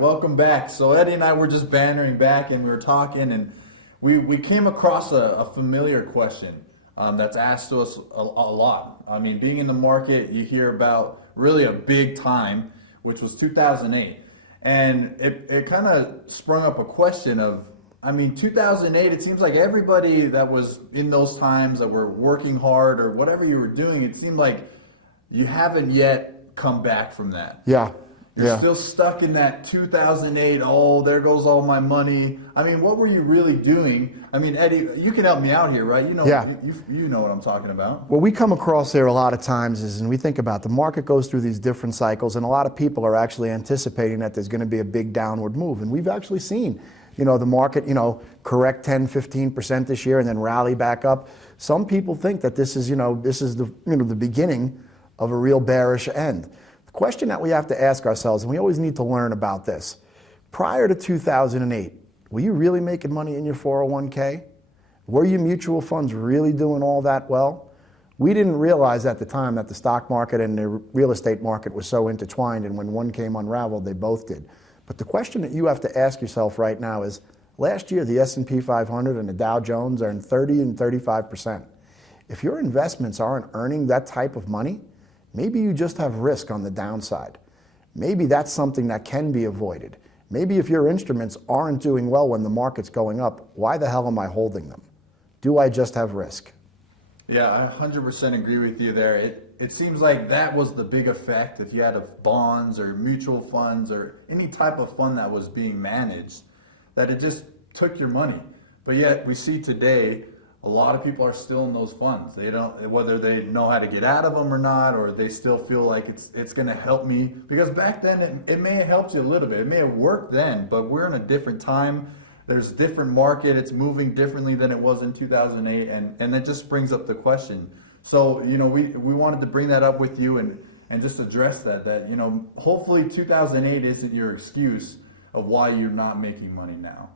welcome back. So Eddie and I were just bantering back and we were talking and we came across a familiar question that's asked to us a lot. I mean, being in the market, you hear about really a big time, which was 2008. And it kind of sprung up a question of, I mean, 2008, it seems like everybody that was in those times that were working hard or whatever you were doing, it seemed like you haven't yet come back from that. Yeah. You're still stuck in that 2008, oh, there goes all my money. I mean, what were you really doing? I mean, Eddie, you can help me out here, right? You know, you know what I'm talking about. What we come across there a lot of times is, and we think about the market goes through these different cycles, and a lot of people are actually anticipating that there's going to be a big downward move. And we've actually seen, the market, correct 10, 15% this year and then rally back up. Some people think that this is the beginning of a real bearish end. The question that we have to ask ourselves, and we always need to learn about this, prior to 2008, were you really making money in your 401k? Were your mutual funds really doing all that well? We didn't realize at the time that the stock market and the real estate market was so intertwined, and when one came unraveled, they both did. But the question that you have to ask yourself right now is, last year the S&P 500 and the Dow Jones earned 30 and 35%. If your investments aren't earning that type of money, maybe you just have risk on the downside. Maybe that's something that can be avoided. Maybe if your instruments aren't doing well when the market's going up, why the hell am I holding them? Do I just have risk? Yeah, I 100% agree with you there. It seems like that was the big effect. If you had bonds or mutual funds or any type of fund that was being managed, that it just took your money. But yet we see today, a lot of people are still in those funds. They don't, whether they know how to get out of them or not, or they still feel like it's going to help me. Because back then it may have helped you a little bit. It may have worked then, but we're in a different time. There's a different market. It's moving differently than it was in 2008, and that just brings up the question. So we wanted to bring that up with you and just address that hopefully 2008 isn't your excuse of why you're not making money now.